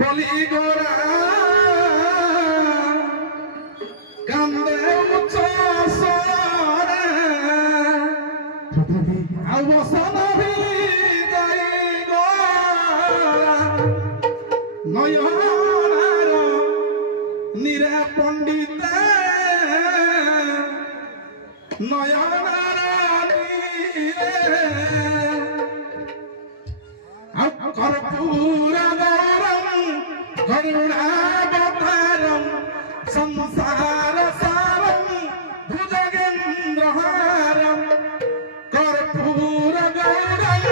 বলি গোরা কান্দে উচ্চস্বরে বসন ভিজাই গোরা নয়নার নিরে পণ্ডিতে নয়নার নিরে কর্পূর करुणावतारं संसार सारं भुजगेन्द्रहारं कर्पूर गौरं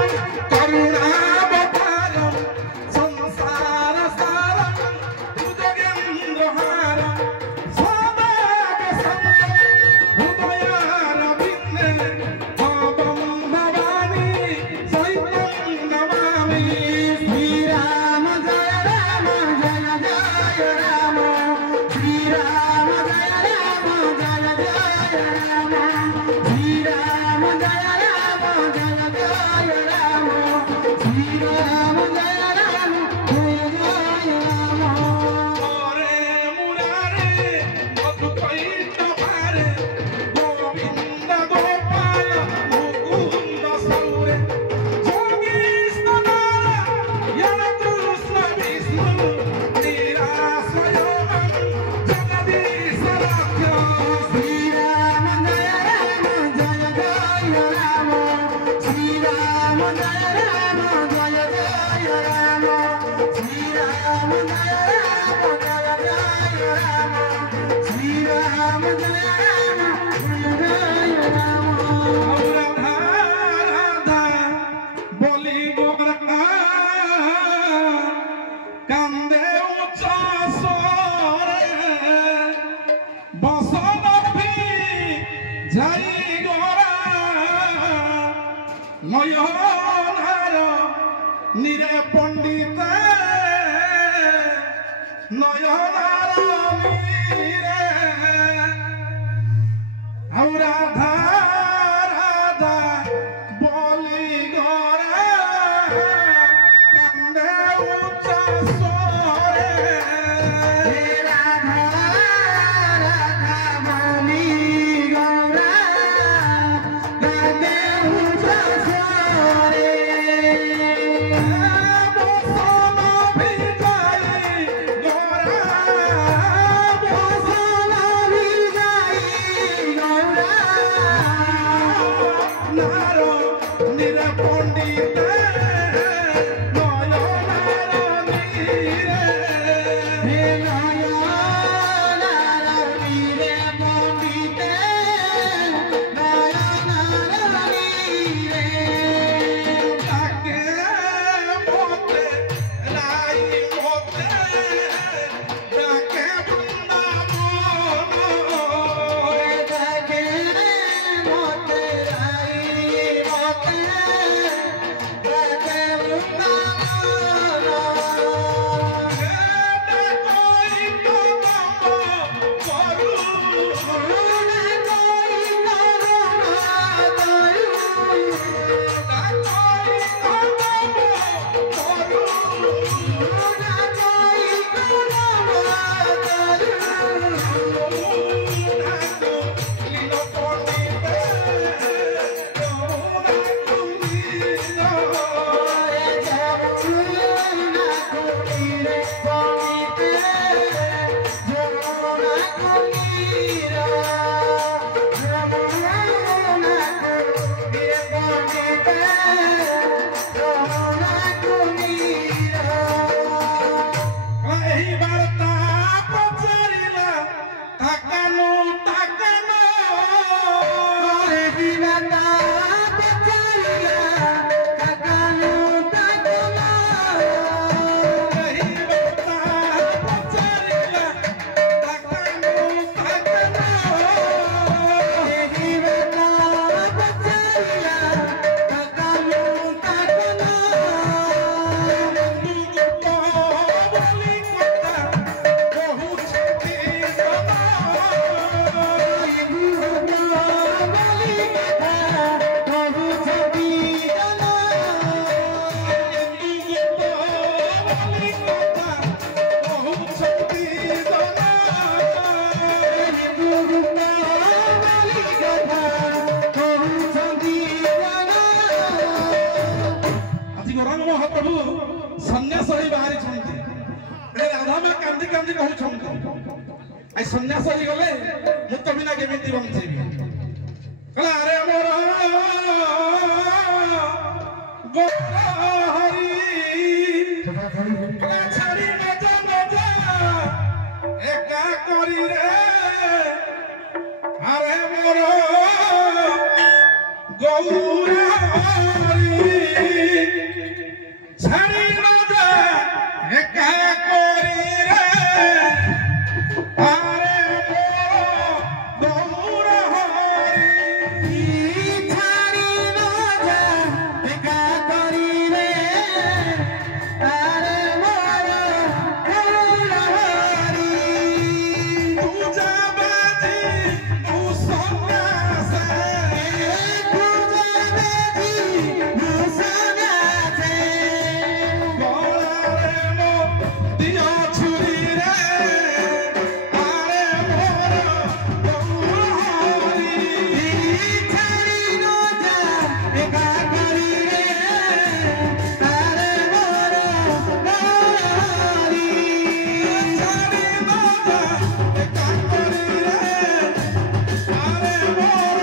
करुणावतारं संसार सारं भुजगेन्द्रहारं सदा वसन्तं हृदयारविन्दे भवं भवानी सहितं नमामि श्रीराम जय राम जय जय राम श्रीराम जय राम जय जय राम श्रीराम जय राम जय जय राम श्रीराम जय राम जय जय राम ओरे मुरारे अद्वैत भारे गोविंद गोपाल मुकुंद सौरे जोगीश नारायण कृष्ण विष्णु निराश्रयं जगदीश रक्ष श्रीराम जय राम जय जय राम श्रीराम जय राम जय जय राम श्रीराम जय राम जय जय राम श्रीराम जय राम जय जय राम राधा राधा बोली गोरा কান্দে উচ্চস্বরে বসন ভিজাই গোরা নয়নার নিরে পণ্ডিতে নয়নার নিরে রাধা রাধা বলি গোরা কান্দে উচ্চস্বরে রাধা রাধা বলি গোরা কান্দে উচ্চস্বরে বসন ভিজাই গোরা বসন ভিজাই গোরা নার নিরে পণ্ডিতে নয়নার নিরে নয়নার নিরে পণ্ডিতে নয়নার নিরে তাকে মতে রাই মতে তাকে বৃন্দাবন তাকে মতে রাই মতে তাকে ଗୌରାଙ୍ଗ ମହାପ୍ରଭୁ ସନ୍ନ୍ୟାସ ହେଇ ବାହାରିଛନ୍ତି। ରାଧା ମା କାନ୍ଦି କାନ୍ଦି କହୁଛନ୍ତି ଆଇ ସନ୍ନ୍ୟାସ ହେଇଗଲେ ମୁଁ ତ ବିନା କେମିତି ବଞ୍ଚିବି। କହିଲା ଆରେ ମୋର ହରି ଛାଡ଼ି ମଜା ମଜା ଏକା କରିରେ ଆରେ ମୋର ଗୌର ହରି ছাড়ি না যা একা করি রে আরে মোর গৌর হরি ছাড়ি না যা একা করি রে আরে মোর গৌর হরি তু যাবাজি তু সন্ন্যাসে তু যাবাজি তু সন্ন্যাসে গলারে মো দিও ছুরি রে আরে মোর গৌর হরি ছাড়ি না যা একা করি রে আরে মোর গৌর হরি ছাড়ি না যা একা করি রে আরে মোর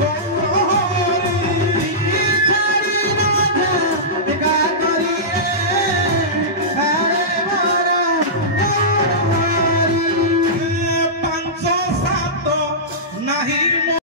গৌর হরি ছাড়ি না যা একা করি রে আরে মোর গৌর হরি 5 7 ନାହିଁ